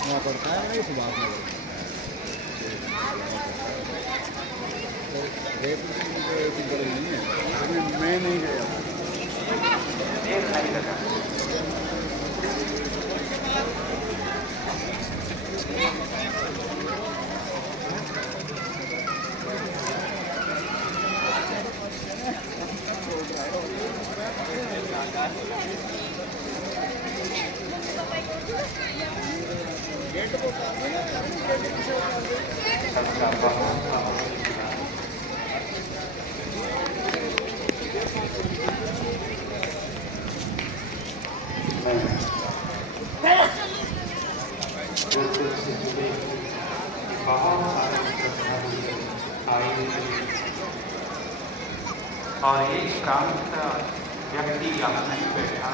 वहाँ पड़ता है नहीं सुभाष नगर जयपुर नहीं है, लेकिन मैं नहीं गया। और एक काम का व्यक्ति यहाँ नहीं बैठा,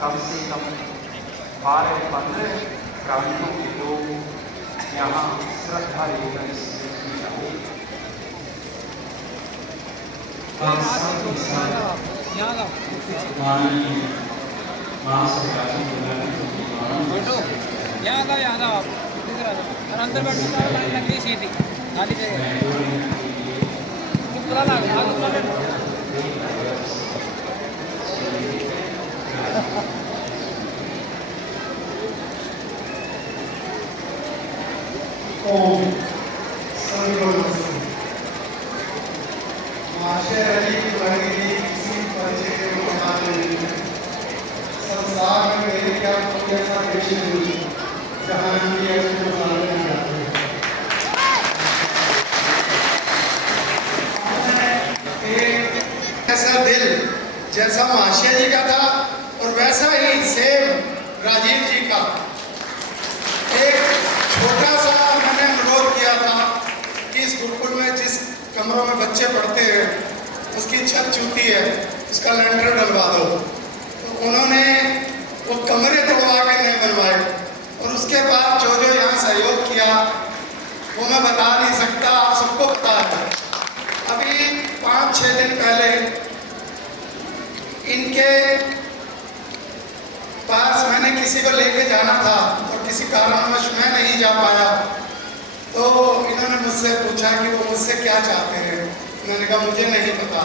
कम से कम 12-15 प्रांतों के लोग यहाँ श्रद्धा लेकर अंदर बैठो सीधी खाली जगह संसार में मेरे क्या कोई ऐसा देश नहीं जहाँ ये ऐसा दिल जैसा महाशय जी का था और वैसा ही सेम राजीव जी का। एक छोटा सा मैंने अनुरोध किया था कि इस गुरुकुल में जिस कमरों में बच्चे पढ़ते हैं उसकी छत चूती है, उसका लेंटर डलवा दो। तो उन्होंने वो कमरे तोड़वा के नहीं बनवाए और उसके बाद जो जो यहाँ सहयोग किया वो मैं बता नहीं सकता, आप सबको पता है। अभी 5-6 दिन पहले इनके पास मैंने किसी को लेके जाना था और किसी कारणवश मैं नहीं जा पाया, तो इन्होंने मुझसे पूछा कि वो मुझसे क्या चाहते हैं। मैंने कहा मुझे नहीं पता।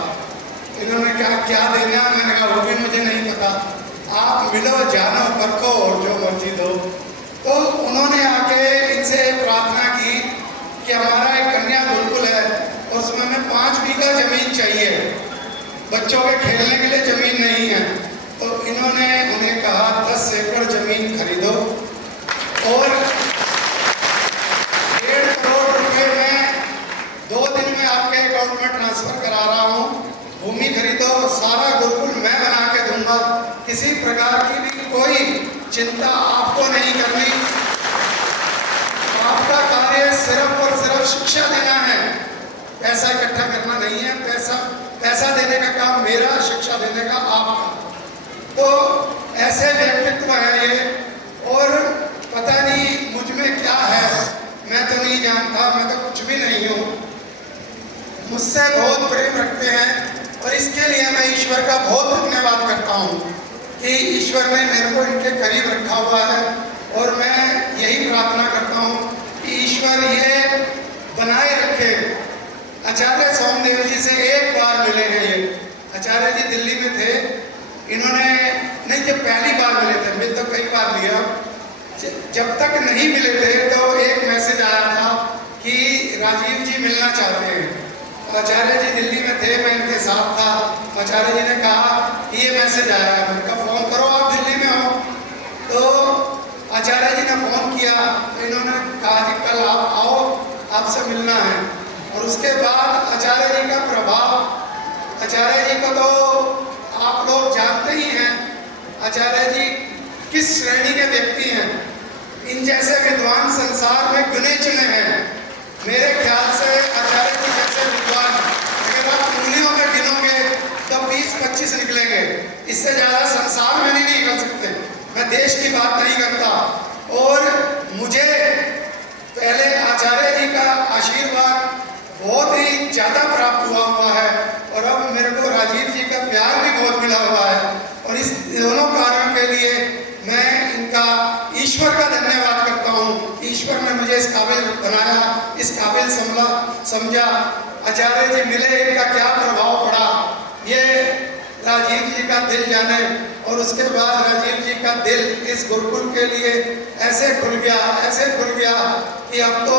इन्होंने कहा क्या देना, मैंने कहा वो भी मुझे नहीं पता, आप मिलो जानो परखो और जो मर्जी दो। तो उन्होंने आके इनसे प्रार्थना की कि हमारा एक कन्या गुरुकुल है और उसमें हमें 5 बीघा जमीन चाहिए, बच्चों के खेलने के लिए जमीन नहीं है। तो इन्होंने उन्हें कहा 10 एकड़ जमीन खरीदो और 1.5 करोड़ रुपए में 2 दिन में आपके अकाउंट में ट्रांसफर करा रहा हूँ। भूमि खरीदो, सारा गुरुकुल मैं बना के दूंगा, किसी प्रकार की भी कोई चिंता आपको नहीं करनी। आपका कार्य सिर्फ और सिर्फ शिक्षा देना है, पैसा इकट्ठा करना नहीं है। पैसा देने का काम मेरा, शिक्षा देने का आपका। तो ऐसे व्यक्तित्व है ये, और पता नहीं मुझ में क्या है, मैं तो नहीं जानता, मैं तो कुछ भी नहीं हूँ। मुझसे बहुत प्रेम रखते हैं और इसके लिए मैं ईश्वर का बहुत धन्यवाद करता हूँ कि ईश्वर ने मेरे को इनके करीब रखा हुआ है। और मैं यही प्रार्थना करता हूँ कि ईश्वर ये बनाए रखे। आचार्य सोमदेव जी से एक बार मिले हैं ये। आचार्य जी दिल्ली में थे, इन्होंने नहीं, जब पहली बार मिले थे, मिल तो कई बार लिया, जब तक नहीं मिले थे तो एक मैसेज आया था कि राजीव जी मिलना चाहते हैं। आचार्य जी दिल्ली में थे, मैं इनके साथ था। आचार्य जी ने कहा कि ये मैसेज आया है, उनका फ़ोन करो, आप दिल्ली में हो। तो आचार्य जी ने फ़ोन किया तो इन्होंने कहा कि कल आप आओ, आपसे मिलना है। और उसके बाद आचार्य जी का प्रभाव, आचार्य जी को तो आप लोग जानते ही हैं, आचार्य जी किस श्रेणी के व्यक्ति हैं। इन जैसे विद्वान संसार में गिने चुने हैं। मेरे ख्याल से आचार्य जी जैसे विद्वान अगर आप उंगलियों में गिनोगे तो 20-25 निकलेंगे, इससे ज़्यादा संसार में नहीं निकल सकते। मैं देश की बात नहीं करता। और मुझे पहले आचार्य जी का आशीर्वाद बहुत ही ज़्यादा प्राप्त हुआ है और अब मेरे को राजीव जी का प्यार भी बहुत मिला हुआ है। और इस दोनों कार्यों बनाया, इस काबिल समझा। आचार्य जी मिले, इनका क्या प्रभाव पड़ा ये राजीव जी का दिल जाने। और उसके बाद राजीव जी का दिल इस गुरुकुल के लिए ऐसे खुल गया कि अब तो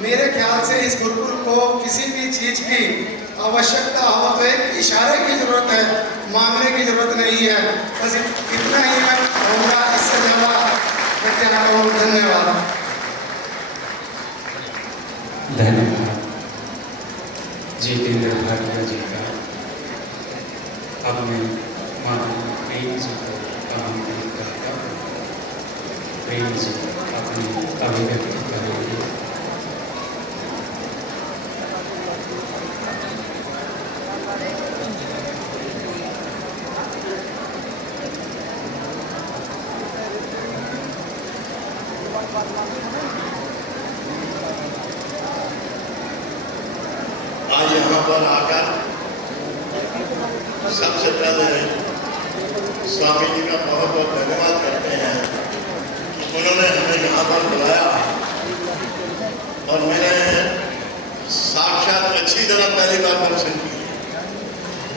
मेरे ख्याल से इस गुरुकुल को किसी भी चीज़ की आवश्यकता हो तो एक इशारे की जरूरत है, मांगने की जरूरत नहीं है। बस इतना ही मैं कहूँगा, इससे ज़्यादा मैं क्या कहूँ। धन्यवाद। धन्यवाद जितेंद्र भाटिया जी का। अब मैं माननीय प्रेम जी को आमंत्रित करता हूँ। प्रेम जी अपनी अभिव्यक्ति करेंगे। आज यहाँ पर आकर सबसे पहले स्वामी जी का बहुत बहुत धन्यवाद करते हैं कि उन्होंने हमें यहाँ पर बुलाया और मैंने साक्षात अच्छी तरह पहली बार दर्शन किए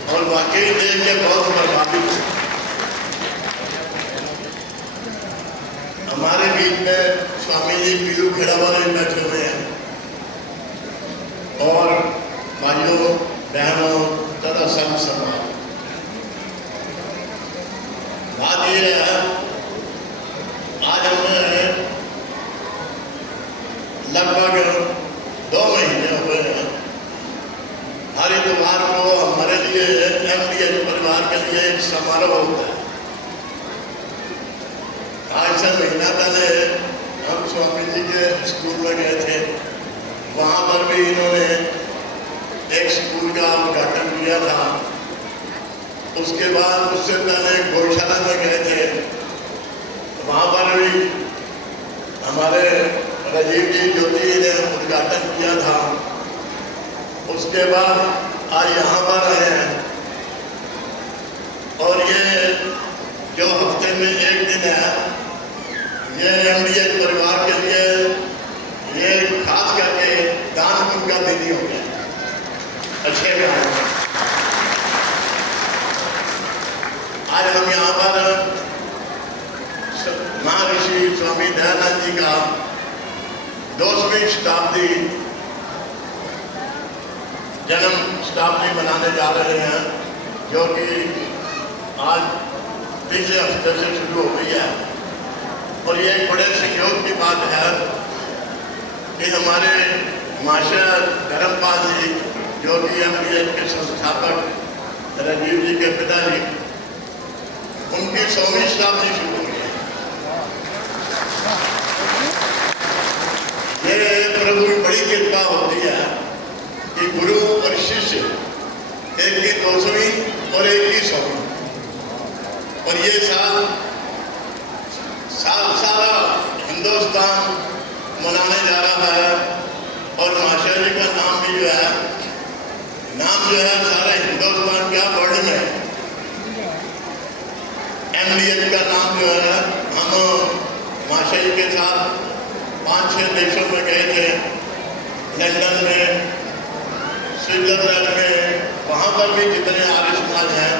और वाकई देख के बहुत प्रभावित हुए। हमारे बीच में स्वामी जी पीलू खेड़ा वाले बैठे हुए हैं और भाइयों बहनों तथा संत समाज। बात ये है, आज हमें लगभग 2 महीने हुए हैं। हर इतवार को हमारे लिए MDH परिवार के लिए एक समारोह होता है। आज से महीना पहले हम स्वामी जी के स्कूल में गए थे, वहाँ पर भी इन्होंने एक स्कूल का उद्घाटन किया था। उसके बाद उससे पहले गौशाला में गए थे, वहाँ पर भी हमारे राजीव जी ज्योति ने उद्घाटन किया था। उसके बाद आज यहाँ पर आए हैं और ये जो हफ्ते में एक दिन है, ये MDH परिवार के लिए ये खास करके दान पुण्य का दिन ही हो गया। अच्छे गाँव आज हम यहाँ पर महर्षि स्वामी दयानंद जी का 2वीं शताब्दी जन्म शताब्दी मनाने जा रहे हैं, जो कि आज पिछले हफ्ते से शुरू हो गई है। और ये एक बड़े सहयोग की बात है कि हमारे मास्टर धर्मपाल जी, जो कि MDH के संस्थापक राजीव जी के पिताजी, उनकी 100वीं शताब्दी शुरू हुई है। ये प्रभु की बड़ी कृपा होती है कि गुरु और शिष्य एक की 200वीं और एक की 100वीं, और ये सारा हिंदुस्तान मनाने जा रहा है। और मास्टर जी का नाम भी जो है सारा हिंदुस्तान का वर्ल्ड में MDH का नाम जो है, हम मास्टर जी के साथ 5-6 देशों में गए थे, लंदन में, स्विट्जरलैंड में, वहाँ पर भी जितने आर्य समाज हैं